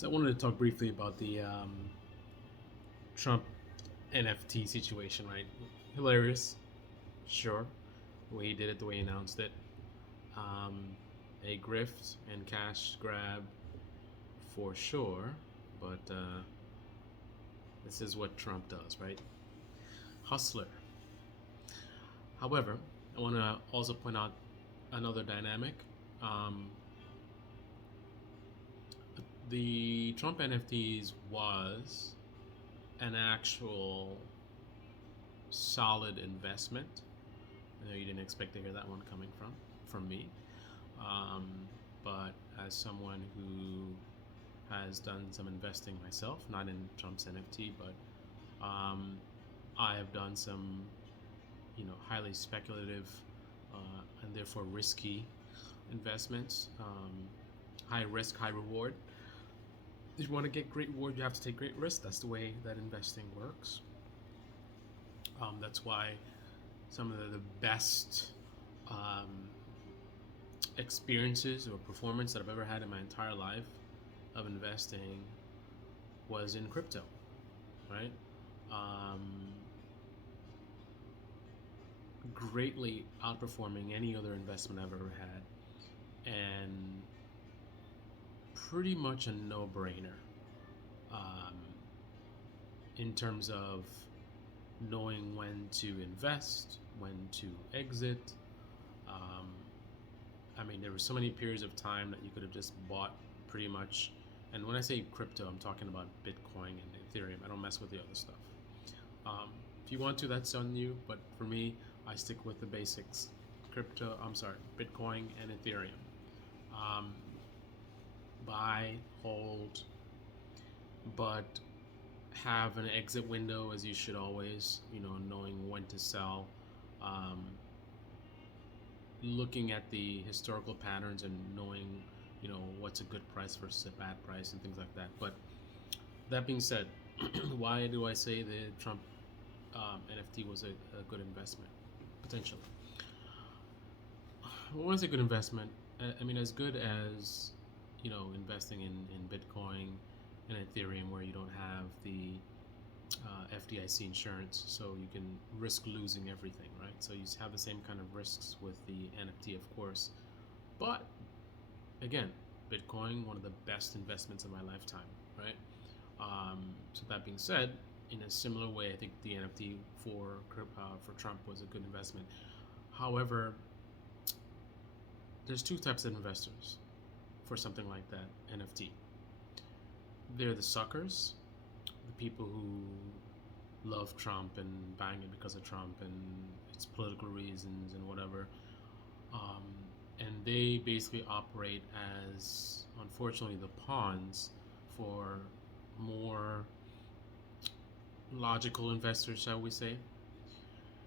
So I wanted to talk briefly about the Trump NFT situation, right? Hilarious, sure. The way he did it, the way he announced it. Um, a grift and cash grab for sure, but this is what Trump does, right? Hustler. However, I want to also point out another dynamic. Um, the Trump NFTs was an actual solid investment. I know you didn't expect to hear that one coming from me, um, but as someone who has done some investing myself, not in Trump's NFT, but I have done some, highly speculative and therefore risky investments. High risk, high reward. If you want to get great reward, you have to take great risk. That's the way that investing works. That's why some of the best um, experiences or performance that I've ever had in my entire life of investing was in crypto, right? Um, Greatly outperforming any other investment I've ever had, and pretty much a no-brainer um, in terms of knowing when to invest, when to exit. Um, I mean, there were so many periods of time that you could have just bought pretty much. And when I say crypto, I'm talking about Bitcoin and Ethereum. I don't mess with the other stuff. If you want to, that's on you. But for me, I stick with the basics: Bitcoin and Ethereum. Um, Buy, hold, but have an exit window as you should always. Knowing when to sell. Um, Looking at the historical patterns and knowing what's a good price versus a bad price and things like that. But that being said, why do I say the Trump NFT was a good investment potentially? Well, when I say good investment, I mean as good as investing in Bitcoin and Ethereum, where you don't have the FDIC insurance, so you can risk losing everything, right? So you have the same kind of risks with the NFT, of course. But again, Bitcoin, one of the best investments of my lifetime, right? So that being said, in a similar way, I think the NFT for Trump was a good investment. However, there's two types of investors for something like that NFT. They're the suckers, the people who love Trump and buying it because of Trump and its political reasons and whatever. Um, and they basically operate as, unfortunately, the pawns for more logical investors, shall we say.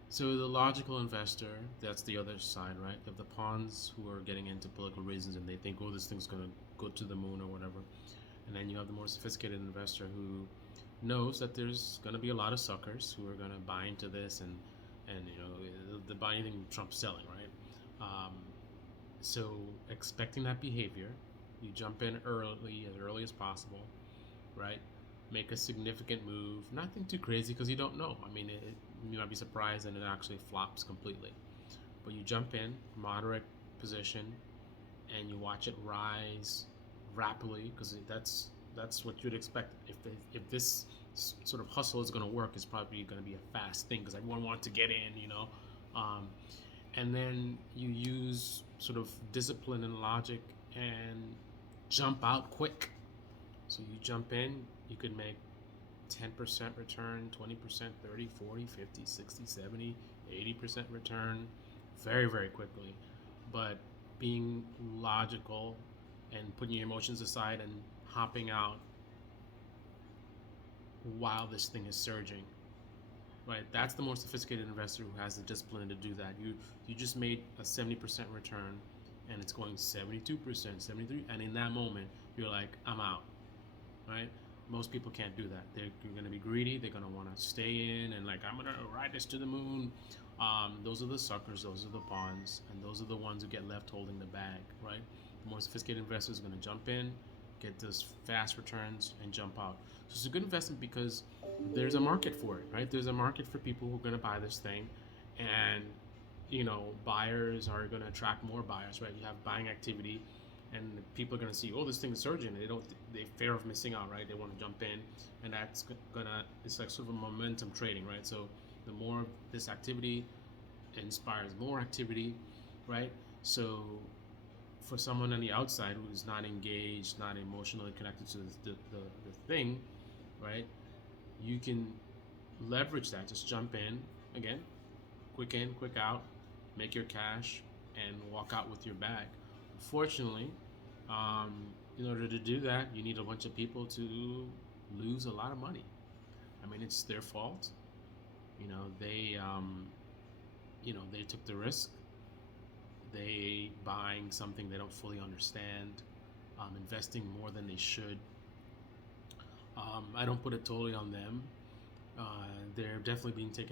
So the logical investor, that's the other side, right? Of the pawns who are getting into political reasons and they think, oh, this thing's going to go to the moon or whatever. And then you have the more sophisticated investor who knows that there's going to be a lot of suckers who are going to buy into this and they buy anything Trump's selling, right? So expecting that behavior, you jump in as early as possible, right? Make a significant move, nothing too crazy because you don't know. I mean, you might be surprised and it actually flops completely. But you jump in, moderate position, and you watch it rise rapidly because that's what you'd expect. If this sort of hustle is going to work, it's probably going to be a fast thing because everyone wants to get in. Um, and then you use sort of discipline and logic and jump out quick. So you jump in, you could make 10% return, 20%, 30, 40, 50, 60, 70, 80% return very, very quickly. But being logical and putting your emotions aside and hopping out while this thing is surging, right? That's the more sophisticated investor who has the discipline to do that. You just made a 70% return and it's going 72%, 73, and in that moment you're like, I'm out, right? Most people can't do that. They're going to be greedy. They're going to want to stay in and like, I'm going to ride this to the moon. Those are the suckers. Those are the pawns, and those are the ones who get left holding the bag, right? The more sophisticated investor is going to jump in, get those fast returns, and jump out. So it's a good investment because there's a market for it, right? There's a market for people who are going to buy this thing, and buyers are going to attract more buyers, right? You have buying activity, and people are going to see, oh, this thing is surging. They fear of missing out, right? They want to jump in, and that's gonna, it's like sort of a momentum trading, right? So the more this activity inspires more activity, right? So for someone on the outside who's not engaged, not emotionally connected to the thing, right? You can leverage that. Just jump in again, quick in, quick out, make your cash, and walk out with your bag. Unfortunately, in order to do that, you need a bunch of people to lose a lot of money. I mean, it's their fault. They they took the risk. They buying something they don't fully understand, investing more than they should. I don't put it totally on them. They're definitely being taken